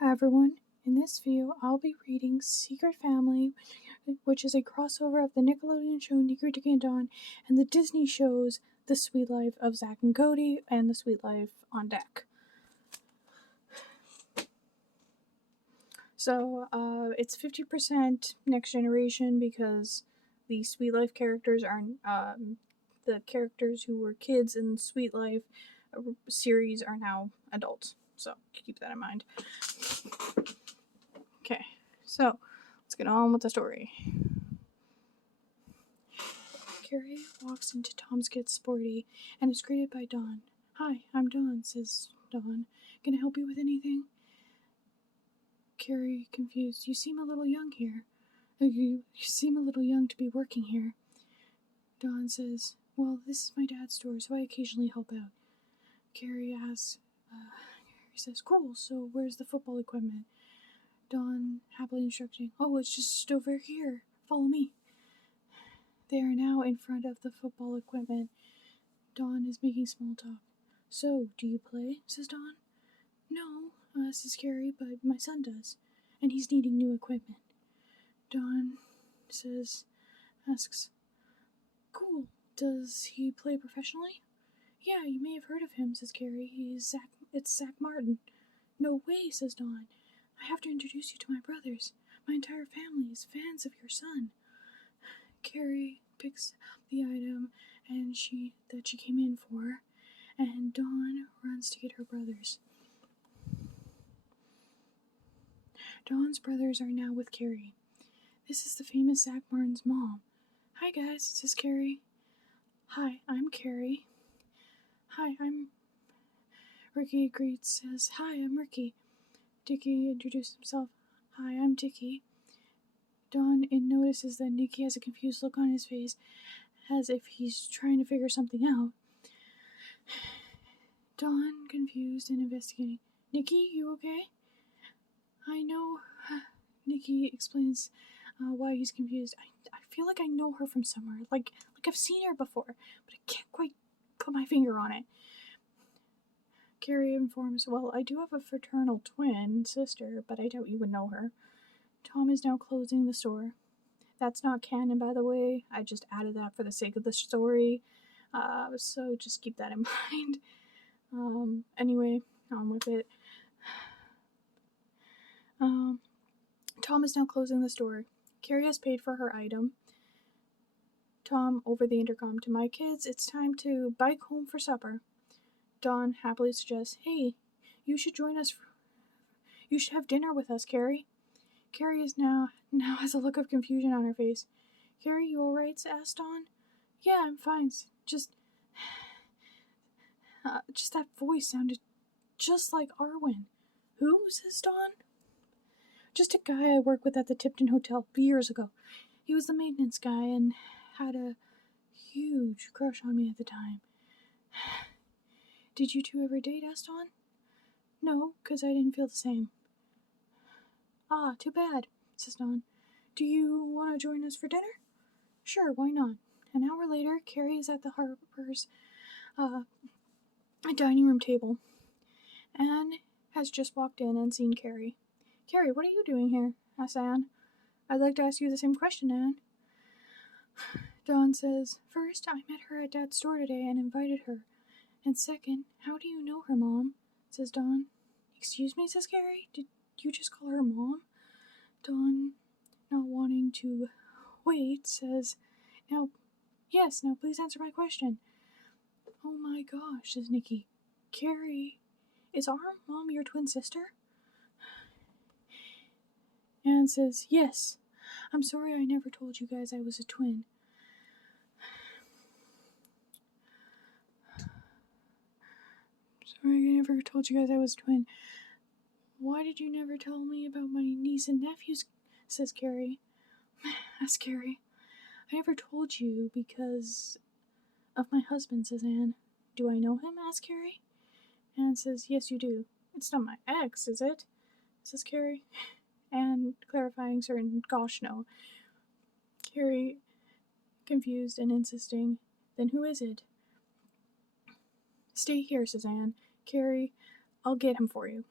Hi everyone, in this video I'll be reading Secret Family, which is a crossover of the Nickelodeon show Nicky, Dicky Dawn and the Disney shows The Sweet Life of Zack and Cody and The Sweet Life on Deck. So it's 50% Next Generation because the Sweet Life characters are the characters who were kids in Sweet Life series are now adults. So keep that in mind. Okay, so let's get on with the story. Carrie walks into Tom's Get Sporty and is greeted by Dawn. "Hi, I'm Dawn," says Dawn. "Can I help you with anything?" Carrie, confused. "You seem a little young here. You seem a little young to be working here." Dawn says, "Well, this is my dad's store, so I occasionally help out." Carrie asks, he says, "Cool, so where's the football equipment?" Dawn, happily instructing, "Oh, it's just over here. Follow me." They are now in front of the football equipment. Dawn is making small talk. "So, do you play?" says Dawn. "No," says Carrie, "but my son does, and he's needing new equipment." Dawn asks, "Cool, does he play professionally?" "Yeah, you may have heard of him," says Carrie. It's Zach Martin." "No way," says Dawn. "I have to introduce you to my brothers. My entire family is fans of your son." Carrie picks up the item that she came in for, and Dawn runs to get her brothers. Dawn's brothers are now with Carrie. This is the famous Zach Martin's mom. "Hi guys," says Carrie. "Hi, I'm Carrie." "Hi, I'm..." Ricky says, "Hi, I'm Ricky." Dicky introduced himself. "Hi, I'm Dicky." Dawn notices that Nicky has a confused look on his face, as if he's trying to figure something out. Dawn, confused and investigating. "Nicky, you okay?" "I know," Nicky explains why he's confused. I feel like I know her from somewhere. Like I've seen her before, but I can't quite put my finger on it. Carrie informs, "Well, I do have a fraternal twin sister, but I doubt you would know her." Tom is now closing the store. That's not canon, by the way. I just added that for the sake of the story. So just keep that in mind. Anyway, on with it. Tom is now closing the store. Carrie has paid for her item. Tom, over the intercom, "To my kids, it's time to bike home for supper." Dawn happily suggests, "Hey, you should join us. You should have dinner with us, Carrie." Carrie is now has a look of confusion on her face. "Carrie, you alright?" asked Dawn. "Yeah, I'm fine. Just that voice sounded just like Arwen." "Who?" says Dawn. "Just a guy I worked with at the Tipton Hotel years ago. He was the maintenance guy and had a huge crush on me at the time." "Did you two ever date?" asked Dawn. "No, 'cause I didn't feel the same." "Ah, too bad," says Dawn. "Do you want to join us for dinner?" "Sure, why not?" An hour later, Carrie is at the Harper's dining room table. Anne has just walked in and seen Carrie. "Carrie, what are you doing here?" asks Anne. "I'd like to ask you the same question, Anne." Dawn says, "First, I met her at Dad's store today and invited her. And second, how do you know her, Mom?" says Dawn. "Excuse me," says Carrie. "Did you just call her Mom?" Dawn, not wanting to wait, says, Now please answer my question." "Oh my gosh," says Nicky. "Carrie, is our mom your twin sister?" Anne says, "Yes. I'm sorry I never told you guys I was a twin." "Why did you never tell me about my niece and nephews?" says Carrie. Asks Carrie. "I never told you because of my husband," says Anne. "Do I know him?" asks Carrie. Anne says, "Yes, you do." "It's not my ex, is it?" says Carrie. Anne clarifying certain, "Gosh, no." Carrie, confused and insisting, "Then who is it?" "Stay here," says Anne. "Carrie, I'll get him for you."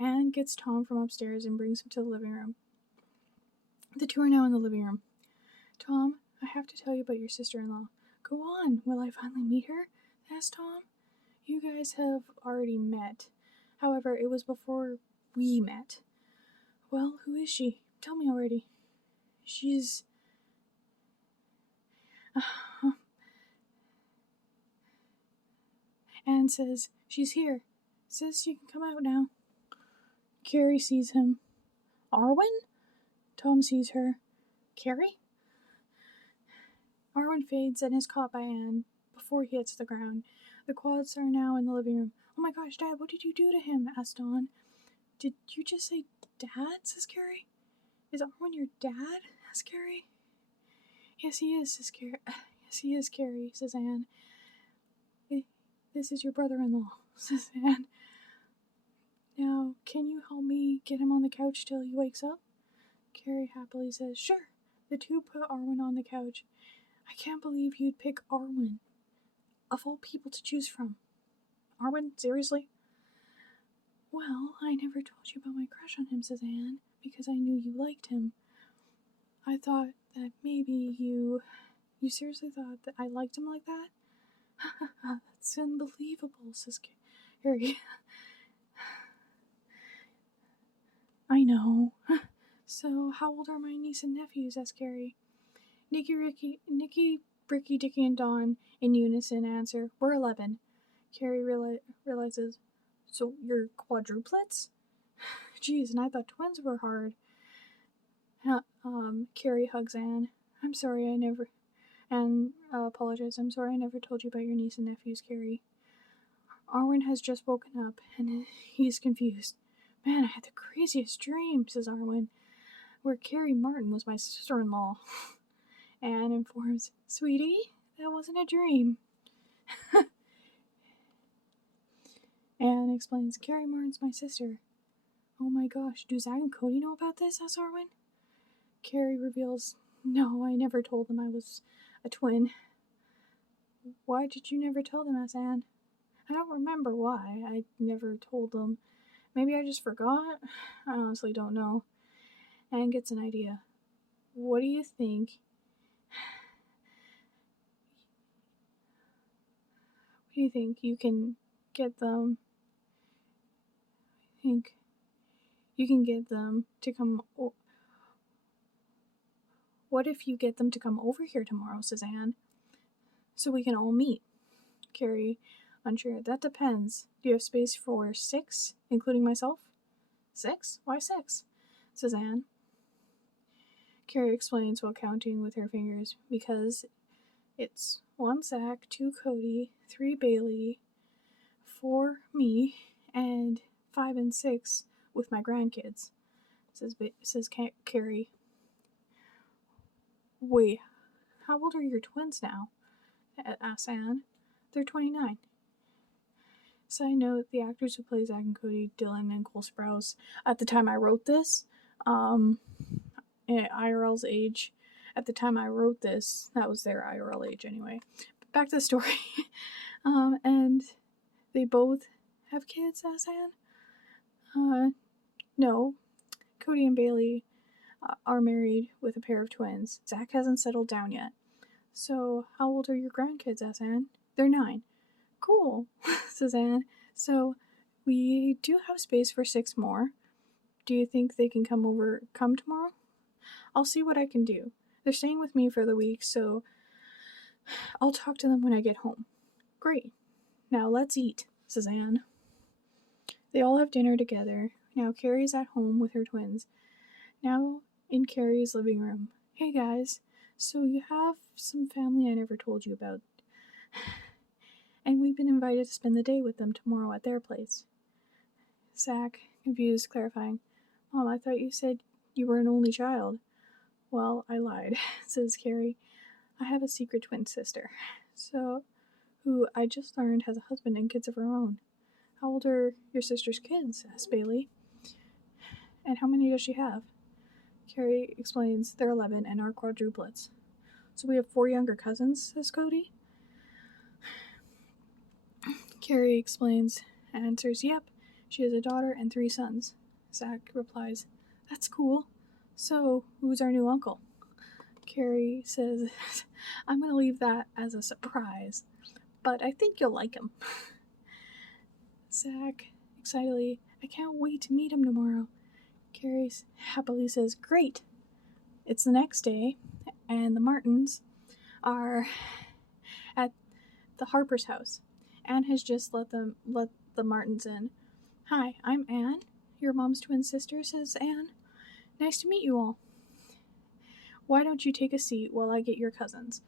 Anne Anne gets Tom from upstairs and brings him to the living room. The two are now in the living room. Tom, I have to tell you about your sister-in-law. Go on, will I finally meet her? Asked Tom. You guys have already met. However, it was before we met. Well, who is she? Tell me already. She's... Anne says, she's here. Says she can come out now. Carrie sees him. Arwen? Tom sees her. Carrie? Arwen fades and is caught by Anne before he hits the ground. The quads are now in the living room. Oh my gosh, Dad, what did you do to him? Asked Dawn. Did you just say Dad? Says Carrie. Is Arwen your dad? Asked Carrie. Yes, he is, says Carrie. Yes, he is, Carrie, says Anne. This is your brother-in-law, says Anne. Now, can you help me get him on the couch till he wakes up? Carrie happily says, sure. The two put Arwen on the couch. I can't believe you'd pick Arwen. Of all people to choose from. Arwen, seriously? Well, I never told you about my crush on him, says Anne, because I knew you liked him. I thought that maybe you seriously thought that I liked him like that? That's unbelievable, says Carrie. I know. So, how old are my niece and nephews? Asked Carrie. Nicky, Bricky, Dicky, and Dawn in unison answer, we're 11. Carrie realizes, so you're quadruplets? Geez, and I thought twins were hard. Carrie hugs Anne. I'm sorry I never... Anne apologizes. I'm sorry I never told you about your niece and nephews, Carrie. Arwen has just woken up, and he's confused. Man, I had the craziest dream, says Arwen, where Carrie Martin was my sister-in-law. Anne informs, Sweetie, that wasn't a dream. Anne explains, Carrie Martin's my sister. Oh my gosh, do Zack and Cody know about this? Asks Arwen. Carrie reveals, no, I never told them I was a twin. Why did you never tell them? Asks Anne. I don't remember why I never told them. Maybe I just forgot? I honestly don't know. Anne gets an idea. What do you think? What do you think? You can get them... think you can get them to come... What if you get them to come over here tomorrow, says Anne, so we can all meet? Carrie, unsure. That depends. Do you have space for 6, including myself? 6? Why 6? Says Anne. Carrie explains while counting with her fingers, because it's 1 Zack, 2 Cody, 3 Bailey, 4 me, and 5 and 6 with my grandkids, says Carrie. Wait, how old are your twins now? Asks Anne. They're 29. Side note, the actors who play Zack and Cody, Dylan and Cole Sprouse, at the time I wrote this, IRL's age, at the time I wrote this, that was their IRL age anyway. But back to the story. And they both have kids, asks Anne. No. Cody and Bailey are married with a pair of twins. Zack hasn't settled down yet. So, how old are your grandkids, asks Anne? They're 9. Cool, says Anne. So, we do have space for 6 more. Do you think they can come tomorrow? I'll see what I can do. They're staying with me for the week, so I'll talk to them when I get home. Great. Now let's eat, says Anne. They all have dinner together. Now Carrie's at home with her twins. Now in Carrie's living room. Hey guys, so you have some family I never told you about. And we've been invited to spend the day with them tomorrow at their place. Zack, confused, clarifying. Mom, I thought you said you were an only child. Well, I lied, says Carrie. I have a secret twin sister, who I just learned has a husband and kids of her own. How old are your sister's kids? Asked Bailey. And how many does she have? Carrie explains they're 11 and are quadruplets. So we have 4 younger cousins, says Cody. Carrie explains and answers, yep, she has a daughter and 3 sons. Zack replies, "That's cool. So, who's our new uncle?" Carrie says, "I'm going to leave that as a surprise, but I think you'll like him." Zack, excitedly, "I can't wait to meet him tomorrow." Carrie happily says, "Great." It's the next day, and the Martins are at the Harper's house. Anne has just let the Martins in. "Hi, I'm Anne, your mom's twin sister," says Anne. "Nice to meet you all. Why don't you take a seat while I get your cousins?"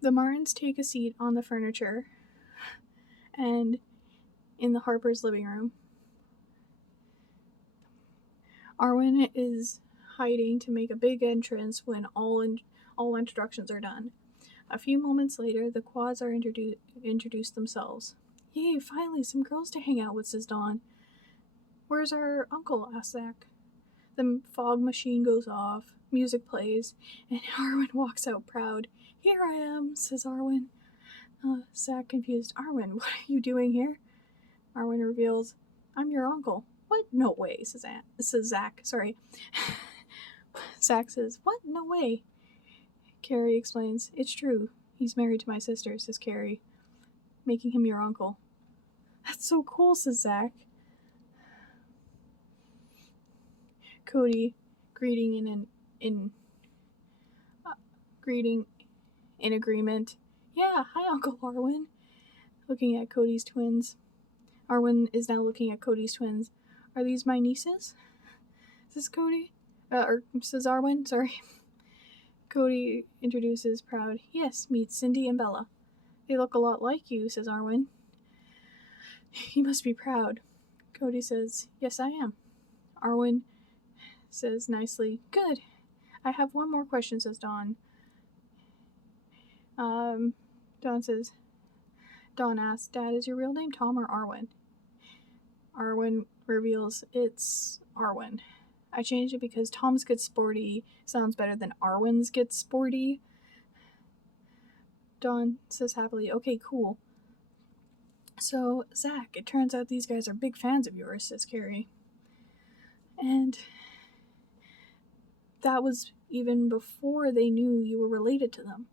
The Martins take a seat on the furniture and in the Harper's living room. Arwen is hiding to make a big entrance when all introductions are done. A few moments later, the quads are introduced themselves. "Yay, finally, some girls to hang out with," says Dawn. "Where's our uncle?" asks Zack. The fog machine goes off, music plays, and Arwen walks out proud. "Here I am," says Arwen. Zack, confused. "Arwen, what are you doing here?" Arwen reveals, "I'm your uncle." "What? No way," says Zack. Sorry. Zack says, "What? No way." Carrie explains, "It's true. He's married to my sister," says Carrie, "making him your uncle." "That's so cool," says Zack. Cody, greeting in agreement. "Yeah, hi, Uncle Arwen." Looking at Cody's twins. Arwen is now looking at Cody's twins. "Are these my nieces?" says Cody. Or says Arwen, sorry. Cody introduces, proud. "Yes, meet Cindy and Bella." "They look a lot like you," says Arwen. "You must be proud." Cody says, "Yes, I am." Arwen says nicely, "Good. I have one more question," says Dawn. Dawn asks, "Dad, is your real name Tom or Arwen?" Arwen reveals, "It's Arwen. I changed it because Tom's Get Sporty sounds better than Arwen's Get Sporty." Dawn says happily, "Okay, cool. So, Zack, it turns out these guys are big fans of yours," says Carrie. "And that was even before they knew you were related to them."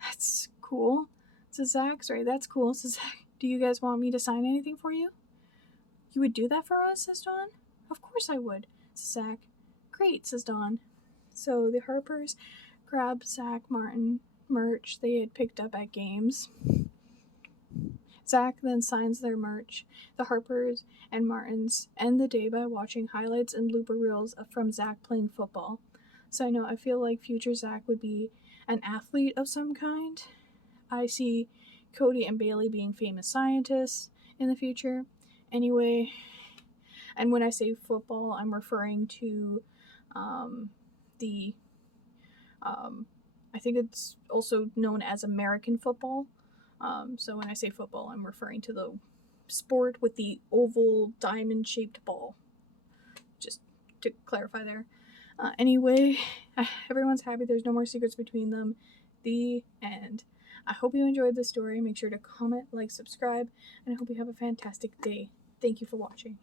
"That's cool," says Zack. "Sorry, that's cool," says Zack. "Do you guys want me to sign anything for you?" "You would do that for us?" says Dawn. "Of course I would," says Zack. "Great," says Dawn. So the Harpers grab Zack Martin merch they had picked up at games. Zack then signs their merch. The Harpers and Martins end the day by watching highlights and blooper reels from Zack playing football. So I feel like future Zack would be an athlete of some kind. I see Cody and Bailey being famous scientists in the future. Anyway, and when I say football, I'm referring to I think it's also known as American football. So when I say football, I'm referring to the sport with the oval diamond-shaped ball. Just to clarify there. Anyway, everyone's happy. There's no more secrets between them. The end. I hope you enjoyed the story. Make sure to comment, like, subscribe, and I hope you have a fantastic day. Thank you for watching.